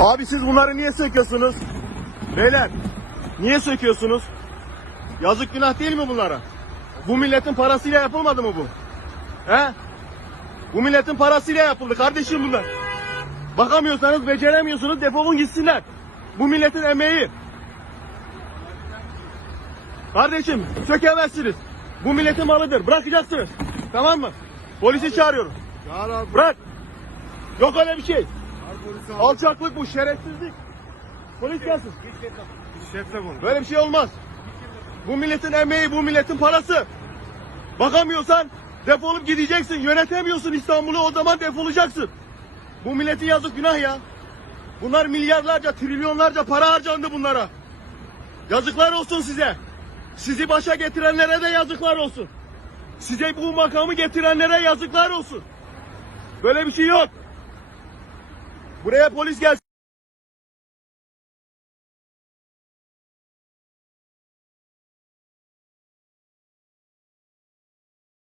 Abi siz bunları niye söküyorsunuz? Beyler niye söküyorsunuz? Yazık günah değil mi bunlara? Bu milletin parasıyla yapılmadı mı bu? He? Bu milletin parasıyla yapıldı kardeşim bunlar. Bakamıyorsanız beceremiyorsunuz defolun gitsinler. Bu milletin emeği. Kardeşim sökemezsiniz. Bu milletin malıdır. Bırakacaksınız. Tamam mı? Polisi çağırıyorum. Çağır abi. Bırak. Yok öyle bir şey. Alçaklık bu, şerefsizlik. Polis gelsin. Şefle konuş. Böyle bir şey olmaz. Bu milletin emeği, bu milletin parası. Bakamıyorsan defolup gideceksin. Yönetemiyorsun İstanbul'u o zaman defolacaksın. Bu milletin yazık günah ya. Bunlar milyarlarca, trilyonlarca para harcandı bunlara. Yazıklar olsun size. Sizi başa getirenlere de yazıklar olsun. Size bu makamı getirenlere yazıklar olsun. Böyle bir şey yok. Buraya polis gelsin.